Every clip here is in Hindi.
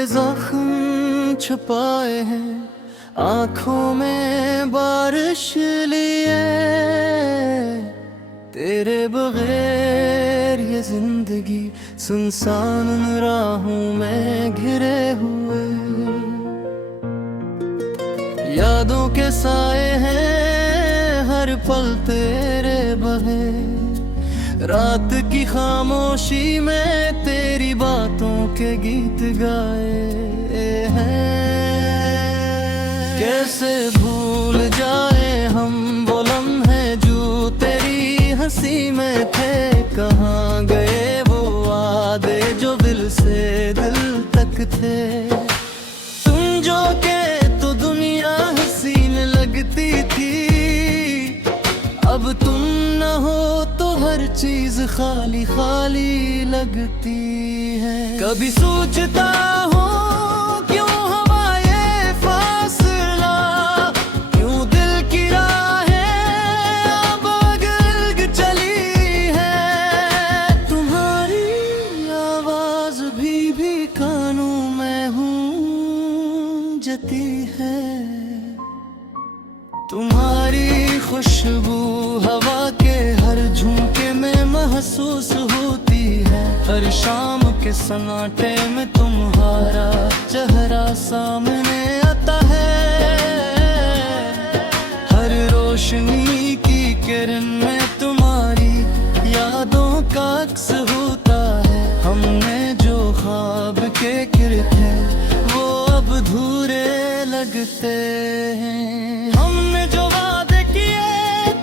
के जख्म छुपाए हैं आंखों में बारिश लिए, तेरे बगैर ये जिंदगी सुनसान राहों में घिरे हुए। यादों के साए हैं हर पल तेरे बहे, रात की खामोशी में तेरी बातों के गीत गाए हैं। कैसे भूल जाए हम वो लम्हे जो तेरी हंसी में थे, कहाँ गए वो वादे जो दिल से दिल तक थे। तुम जो के तो दुनिया हसीन लगती थी, अब तुम न हो तो हर चीज खाली खाली लगती है। कभी सोचता हूँ क्यों हवाएं फासला, क्यों दिल की राहें अब अलग चली है। तुम्हारी आवाज भी कानों में गूंजती है, तुम्हारी खुशबू हवा के हर झोंके में महसूस होती है। हर शाम के सन्नाटे में तुम्हारा चेहरा सामने आता है, हर रोशनी की किरण में तुम्हारी यादों का अक्स होता है। हमने जो ख्वाब के किरते वो अब अधूरे लगते हैं, हमने जो वादे किए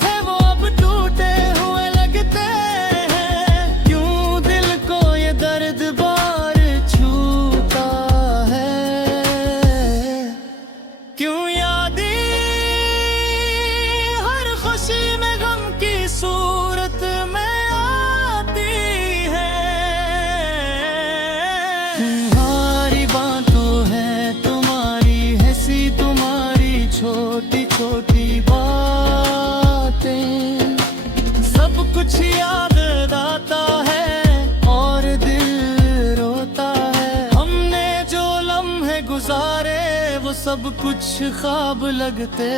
थे वो अब टूटे हुए लगते हैं। क्यों दिल को ये दर्द बार छूता है, क्यों यादें हर खुशी में गम की सूरत में आती है। तुम्हारी बातों है तुम्हारी हंसी, तुम्हारी छोटी छोटी बातें, सब कुछ याद आता है और दिल रोता है। हमने जो लम्हे गुजारे वो सब कुछ ख्वाब लगते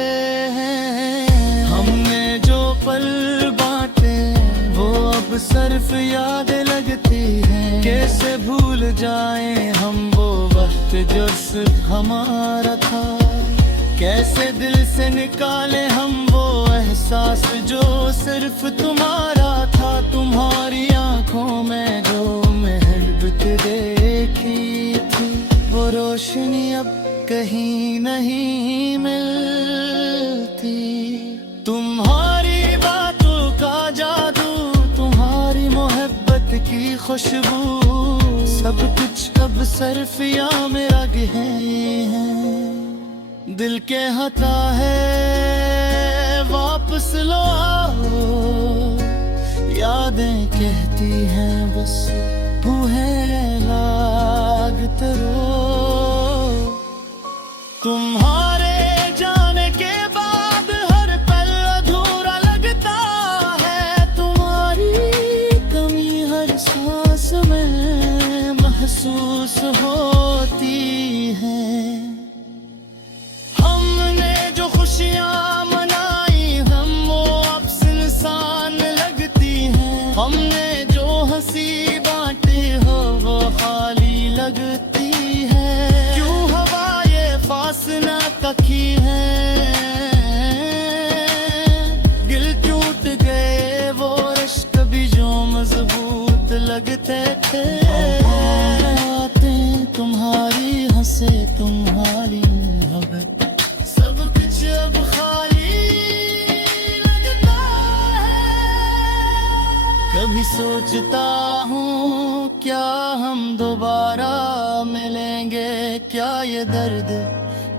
हैं, हमने जो पल बांटे वो अब सिर्फ याद लगती हैं। कैसे भूल जाएं हम वो वक्त जो सिर्फ हमारा था, कैसे दिल से निकाले हम वो एहसास जो सिर्फ तुम्हारा था। तुम्हारी आंखों में जो मोहब्बत देखी थी वो रोशनी अब कहीं नहीं मिलती। तुम्हारी बातों का जादू, तुम्हारी मोहब्बत की खुशबू, सब कुछ अब सिर्फ याद में रह गए हैं। दिल कहता है वापस लो आओ, यादें कहती हैं बस तू है लागते रहो। तुम्हारे जाने के बाद हर पल अधूरा लगता है, तुम्हारी कमी हर सांस में महसूस होती है। खुशियाँ मनाई हम वो अब सुनसान लगती हैं, हमने जो हंसी बांटी हो वो खाली लगती है। क्यों हवा ये फासला तकी है, दिल टूट गए वो रिश्ते भी जो मजबूत लगते थे। बातें तुम्हारी हंसे तुम्हारी मोहब्बत, अब खाली लगता है। कभी सोचता हूँ क्या हम दोबारा मिलेंगे, क्या ये दर्द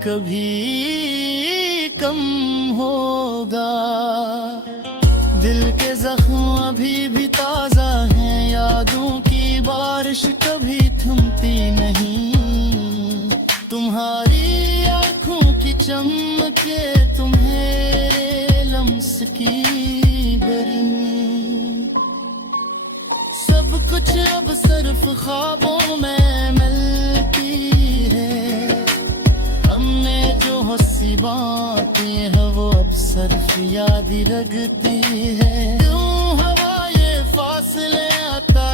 कभी कम होगा। दिल के जख्म अभी भी ताजा हैं, यादों की बारिश कभी थमती नहीं। तुम्हारी आँखों की चमके तुम्हें लम्स की गर्मी, सब कुछ अब सिर्फ ख्वाबों में मिलती बातें हैं वो अब सिर्फ याद ही लगती है। क्यों हवा ये फासले आता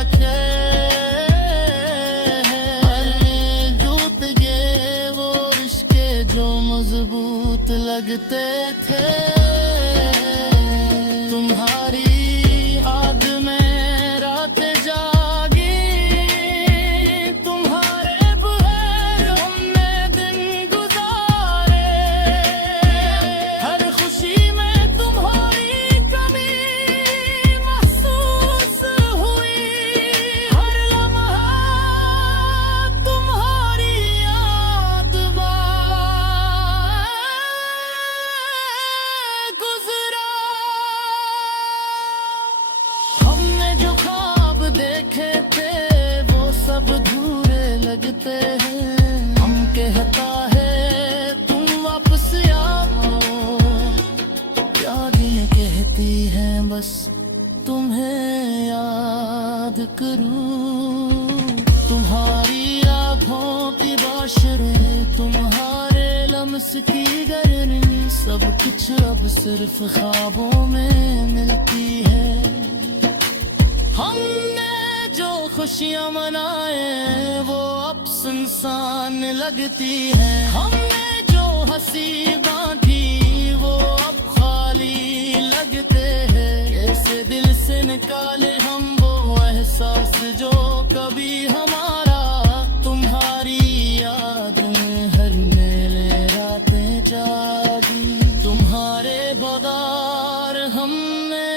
जूत गए वो रिश्ते जो मजबूत लगते थे। तुम्हारी याद में रात जागी, तुम्हारे बगैर हमने दिन गुजारे। हर खुशी में तुम्हारी कमी महसूस हुई, हर लम्हा तुम्हारी याद में गुजरा। हमने जो ख्वाब देखे थे वो सब अधूरे लगते हैं। हम कहता है तुम वापस आओ, यादें कहती हैं बस तुम्हें याद करूं। तुम्हारी आँखों की बाशरे, तुम्हारे लम्स की गर्मी, सब कुछ अब सिर्फ ख्वाबों में मिलती है। हमने जो खुशियाँ मनाए वो अब सुनसान लगती है। हमने जो हंसी बांटी वो अब खाली लगते हैं। कैसे दिल से निकाले हम वो एहसास जो कभी हमारा। तुम्हारी याद में हर मेले रातें जागी, तुम्हारे बगैर हमने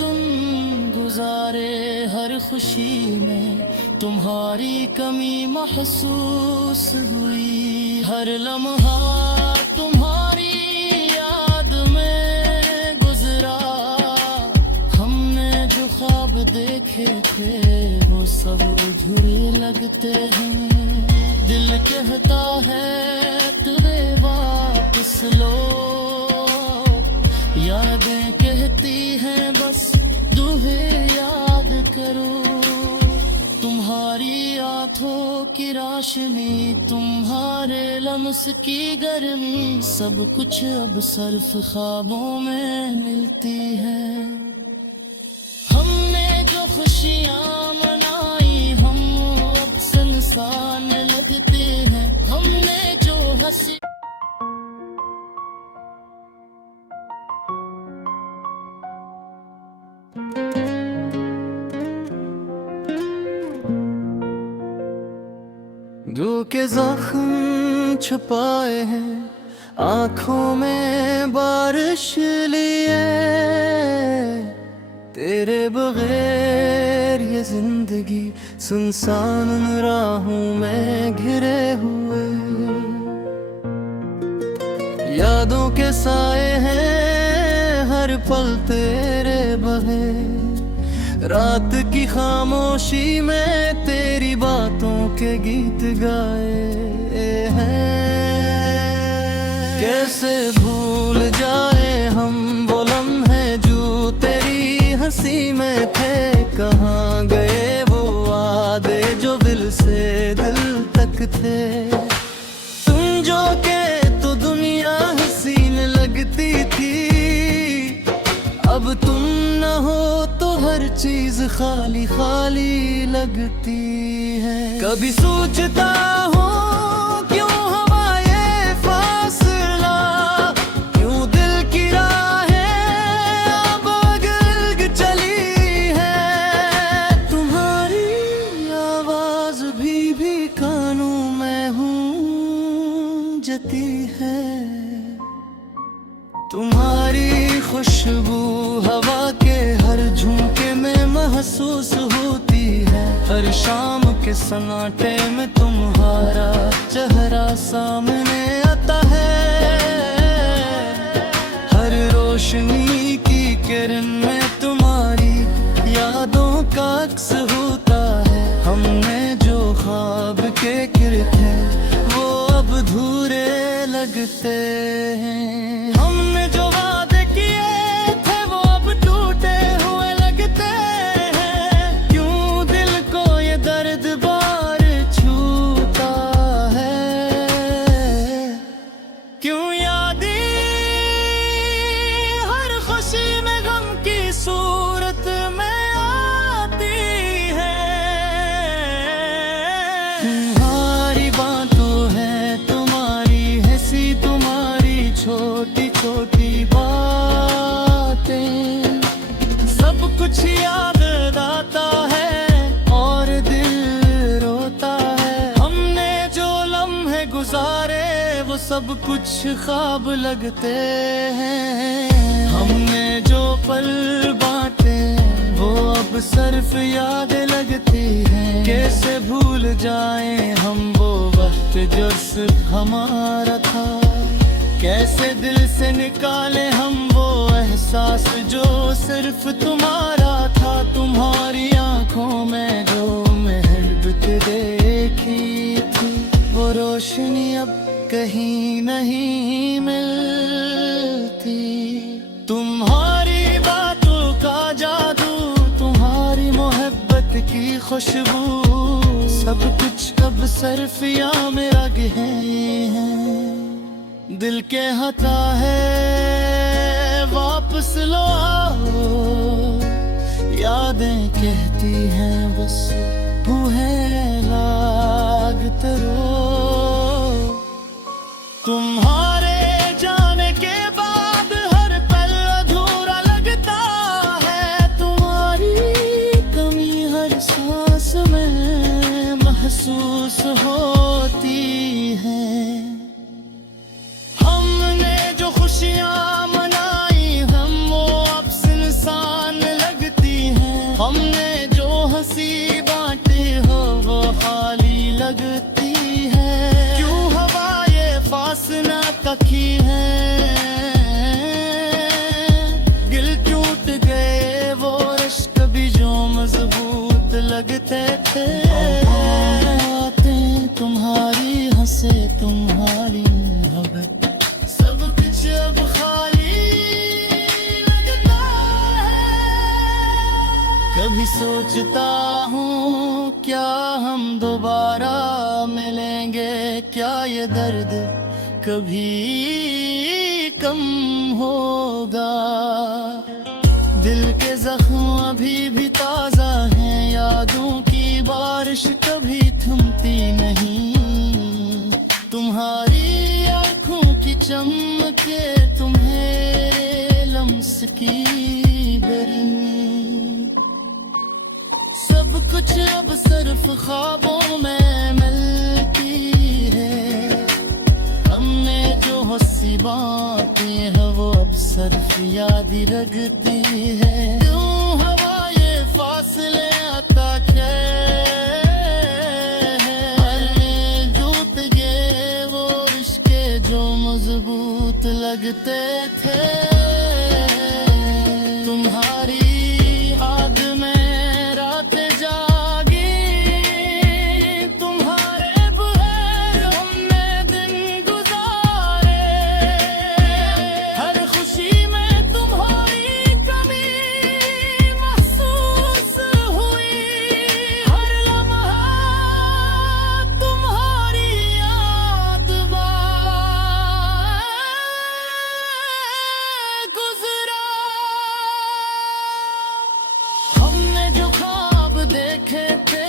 दिन गुजारे। हर खुशी में तुम्हारी कमी महसूस हुई, हर लम्हा तुम्हारी याद में गुजरा। हमने जो ख्वाब देखे थे वो सब अधूरे लगते हैं। दिल कहता है तुझे वापस लो, यादें कहती हैं बस तुम्हें याद करो। तुम्हारी आँखों की रोशनी, तुम्हारे लम्स की गर्मी, सब कुछ अब सिर्फ ख्वाबों में मिलती है। हमने जो खुशियाँ मनाई हम अब सुनसान लगते हैं। हमने जो हंसी दिल के जख्म छुपाए हैं, आँखों में बारिश लिए। तेरे बगैर ये जिंदगी सुनसान राहों में घिरे हुए। यादों के साए हैं हर पल तेरे बगैर। रात की खामोशी में तेरी बातों के गीत गाए हैं। कैसे भूल जाए हम वो लम्हे जो तेरी हंसी में थे। कहाँ गए वो वादे जो दिल से दिल तक थे। तुम जो के तो दुनिया हसीन लगती थी, अब तुम न हो तो हर चीज खाली खाली लगती है। कभी सोचता हूँ क्यों हवा ये फासला, क्यों दिल की राहें अब अलग चली है। तुम्हारी आवाज भी कानों में गूंजती है। तुम्हारी खुशबू हवा के हर झोंके में महसूस होती है। हर शाम के सन्नाटे में तुम्हारा चेहरा सामने आता है। हर रोशनी की किरण में तुम्हारी यादों का अक्स होता है। हमने जो ख्वाब के किए थे वो अब अधूरे लगते हैं। हमने जो वादे किए थे वो अब टूटे हुए लगते हैं। क्यों दिल को ये दर्द बार छूता है, क्यों याद कुछ ख्वाब लगते हैं। हमने जो पल बांटे वो अब सिर्फ याद लगती है। कैसे भूल जाएं हम वो वक्त जो सिर्फ हमारा था। कैसे दिल से निकाले हम वो एहसास जो सिर्फ तुम्हारा था। तुम्हारी आंखों में जो मोहब्बत देखी थी वो रोशनी अब कहीं नहीं मिलती। तुम्हारी बातों का जादू, तुम्हारी मोहब्बत की खुशबू, सब कुछ अब सिर्फ याद में रह गए हैं। दिल के हता है वापस लो आओ, यादें कहती हैं बस तू है लागत रो। तुम्हारे जाने के बाद हर पल अधूरा लगता है। तुम्हारी कमी हर सांस में महसूस होती है। खुशियाँ मनाई हम वो अब सुनसान लगती हैं। हमने जो हंसी बांटी हो वो खाली लगती है। क्यों हवा ये फासला तकी है। दिल टूट गए वो रिश्ते भी जो मजबूत लगते थे। बातें तुम्हारी हंसे तुम्हारी मोहब्बत अब खाली लगता है। कभी सोचता हूँ क्या हम दोबारा मिलेंगे। क्या ये दर्द कभी कम होगा। दिल के जख्म अभी भी ताजा हैं। यादों की बारिश कभी थमती नहीं। तुम्हारी की चमके तुम्हें लम्स की गर्मी, सब कुछ अब सिर्फ ख्वाबों में मिलती है। हमने जो हंसी बातें है वो अब सिर्फ याद ही लगती है। क्यों हवा ये फासले आता मजबूत लगते थे। तुम्हारी याद में रात जागी। तुम्हारे बगैर हमने दिन गुजारे। हर खुशी में तुम्हारी कमी महसूस हुई। हर लम्हा तुम्हारी याद देखे थे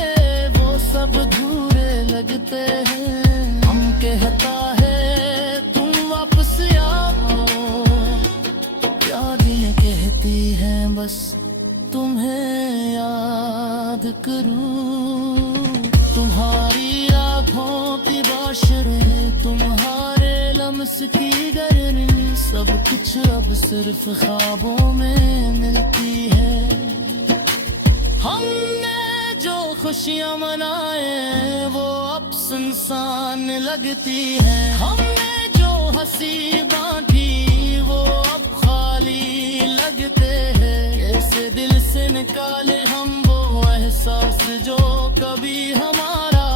वो सब अधूरे लगते हैं। हम कहता है तुम वापस आओ, यादें कहती हैं बस तुम्हें याद करूं। तुम्हारी आँखों की बाशरें, तुम्हारे लम्स की गर्मी, सब कुछ अब सिर्फ ख्वाबों में मिलती है। हमने जो खुशियाँ मनाए वो अब सुनसान लगती है। हमने जो हंसी बांटी वो अब खाली लगते हैं। कैसे दिल से निकाले हम वो एहसास जो कभी हमारा।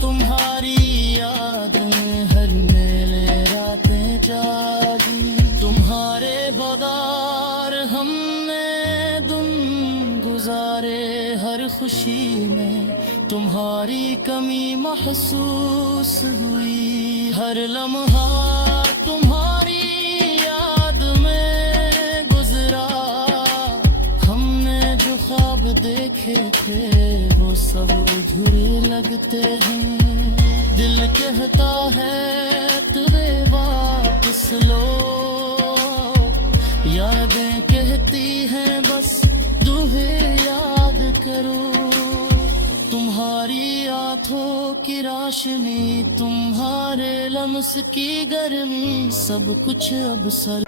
तुम्हारी याद में हर मेले रातें जागी। तुम्हारे बगैर हमने दिन गुजारे। हर खुशी में तुम्हारी कमी महसूस हुई। हर लम्हा तुम्हारी याद में गुजरा। हमने जो ख्वाब देखे थे वो सब अधूरे लगते हैं। दिल कहता है तुम्हें वापस लो, यादें कहती हैं बस तुम्हें याद करो। तुम्हारे तुम्हारी आंखों की रोशनी, तुम्हारे लम्स की गर्मी, सब कुछ अब सर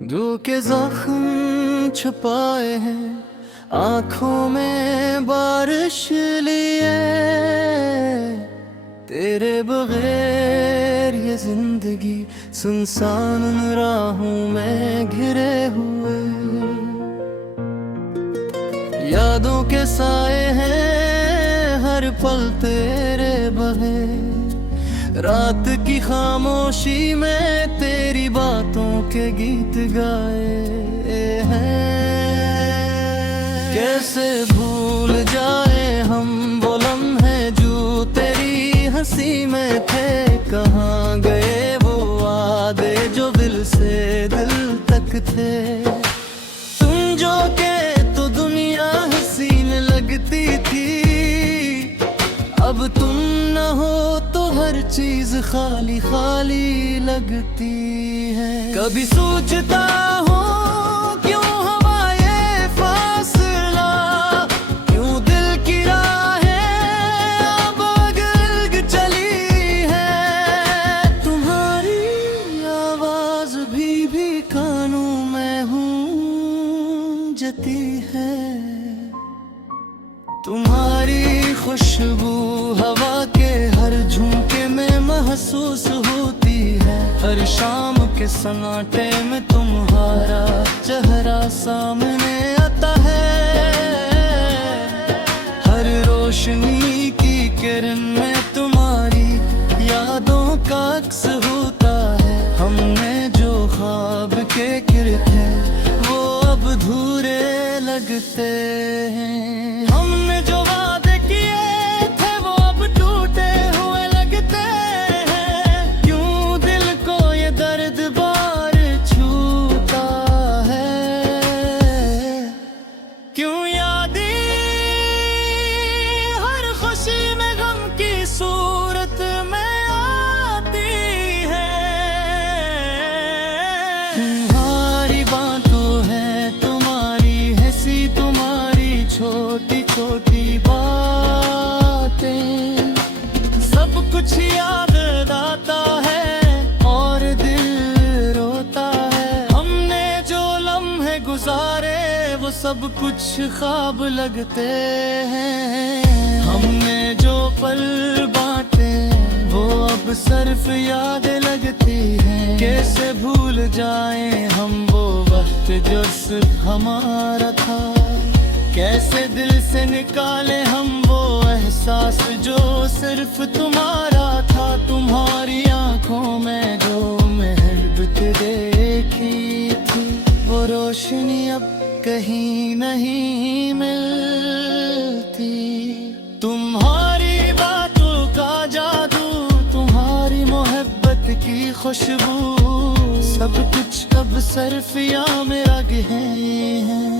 दिल के जख्म छुपाए हैं आंखों में बारिश लिए, तेरे बगैर ये जिंदगी सुनसान राहों में घिरे हुए। यादों के साए हैं हर पल तेरे बहे, रात की खामोशी में तेरी बातों के गीत गाए हैं। कैसे भूल जाए हम वो लम्हे जो तेरी हंसी में थे, कहाँ गए वो वादे जो दिल से दिल तक थे। तुम जो के तो दुनिया हसीन लगती थी, अब तुम न हो तो हर चीज खाली खाली लगती है। कभी सोचता हूँ क्यों हवाएं फासला, क्यों दिल की राहें अब अलग चली है। तुम्हारी आवाज भी कानों में गूंजती है, तुम्हारी खुशबू हवा के हर झोंके में महसूस होती है। हर शाम के सन्नाटे में तुम्हारा चेहरा सामने आता है, हर रोशनी की किरण में तुम्हारी यादों का अक्स होता है। हमने जो ख्वाब के किए थे वो अब अधूरे लगते हैं। हमने जो वादे किए थे वो अब टूटे हुए लगते हैं। क्यों दिल को ये दर्द बार छूता है, क्यों यादें हर खुशी में गम की सूरत में आती है। तुम्हारी बातों है तुम्हारी हंसी, तुम्हारी छोटी छोटी बातें, सब कुछ याद आता है और दिल रोता है। हमने जो लम्हे गुजारे वो सब कुछ ख्वाब लगते हैं। हमने जो पल बांटे वो अब सिर्फ याद लगती हैं। कैसे भूल जाएं हम वो वक्त जो सिर्फ हमारा था, कैसे दिल से निकाले हम वो एहसास जो सिर्फ तुम्हारा था। तुम्हारी आंखों में जो मोहब्बत देखी थी वो रोशनी अब कहीं नहीं मिलती। तुम्हारी बातों का जादू, तुम्हारी मोहब्बत की खुशबू, सब कुछ अब सिर्फ याद में रह गए हैं।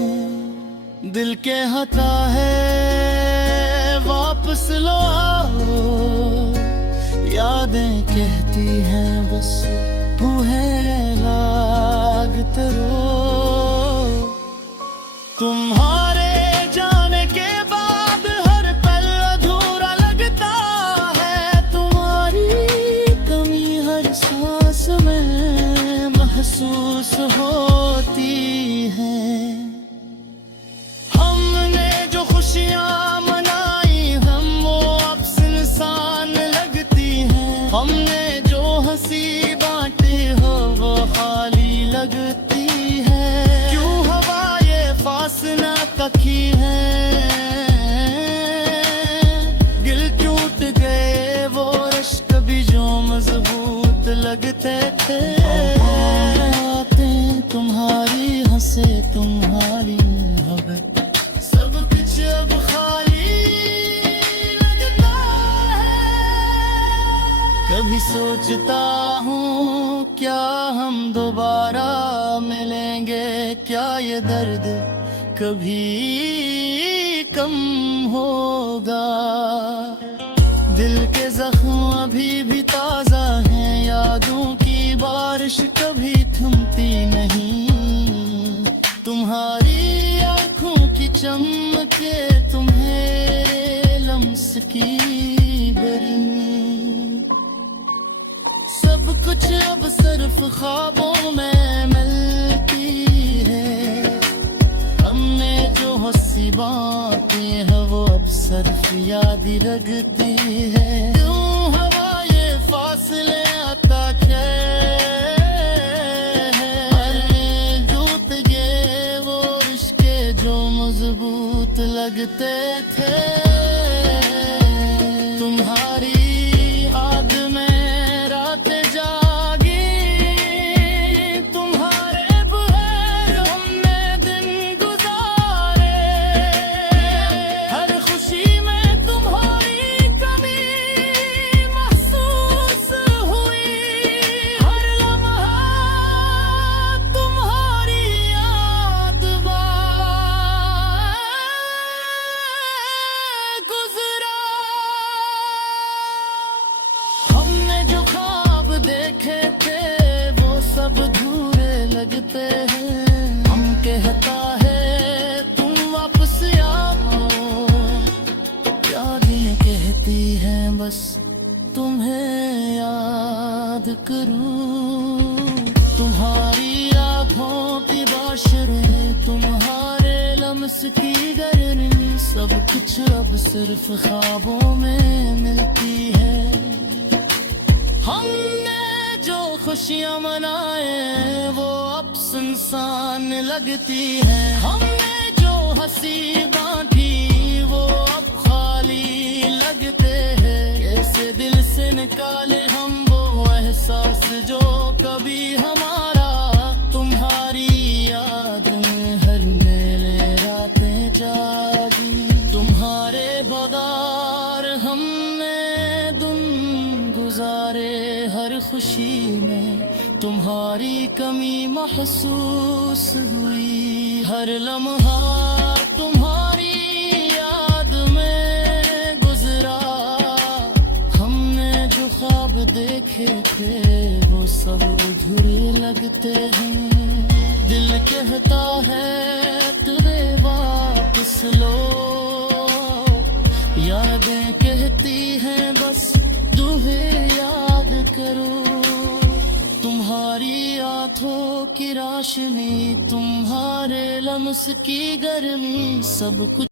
दिल के हता है वापस लो आओ, यादें कहती हैं बस तू है लागते रो। तुम्हारे जाने के बाद हर पल अधूरा लगता है। तुम्हारी कमी हर सांस में महसूस होती है। हमने जो खुशियाँ मनाई हम वो अब सुनसान लगती हैं। हमने जो हंसी बांटी हो वो खाली लगती है। क्यों हवा ये फासला तकी है, दिल टूट गए वो रिश्क भी जो मजबूत लगते थे। बातें तुम्हारी हंसे तुम्हारी मोहब्बत, सब कुछ अब खाली लगता है। कभी सोचता हूँ क्या हम दोबारा मिलेंगे, क्या ये दर्द कभी कम होगा। दिल के जख्म अभी भी ताजा तुम्हारी आंखों की चमके, तुम्हें लम्स की गर्मी, सब कुछ अब सिर्फ ख्वाबों में मिलती है। हमने जो हंसी बातें हैं वो अब सिर्फ याद ही लगती है। क्यों हवा ये फासले आता मजबूत लगते थे। तुम्हारी याद में रात जागी, तुम्हारे बगैर हमने दिन गुजारे। हर खुशी में तुम्हारी कमी महसूस हुई, हर लम्हा तुम्हारी याद देखे थे वो सब अधूरे लगते हैं। हम कहता है तुम वापस आओ, यादें कहती हैं बस तुम्हें याद करूं। तुम्हारी आँखों की बाशरें, तुम्हारे लम्स की गर्मी, सब कुछ अब सिर्फ ख्वाबों में मिलती है। हमने जो खुशियाँ मनाए वो अब सुनसान लगती है। हमने जो हंसी बांटी वो अब खाली लगते हैं। कैसे दिल से निकाले हम वो एहसास जो कभी हमारा। तुम्हारी याद में हर मेले रातें जागी, तुम्हारे बगैर हमने गुजारे। हर खुशी में तुम्हारी कमी महसूस हुई, हर लम्हा तुम्हारी याद में गुजरा। हमने जो ख्वाब देखे थे वो सब अधूरे लगते हैं। दिल कहता है तुझे वापस लो, यादें कहती हैं बस तुम्हें याद करो। तुम्हारी आंखों की रोशनी, तुम्हारे लम्स की गर्मी, सब कुछ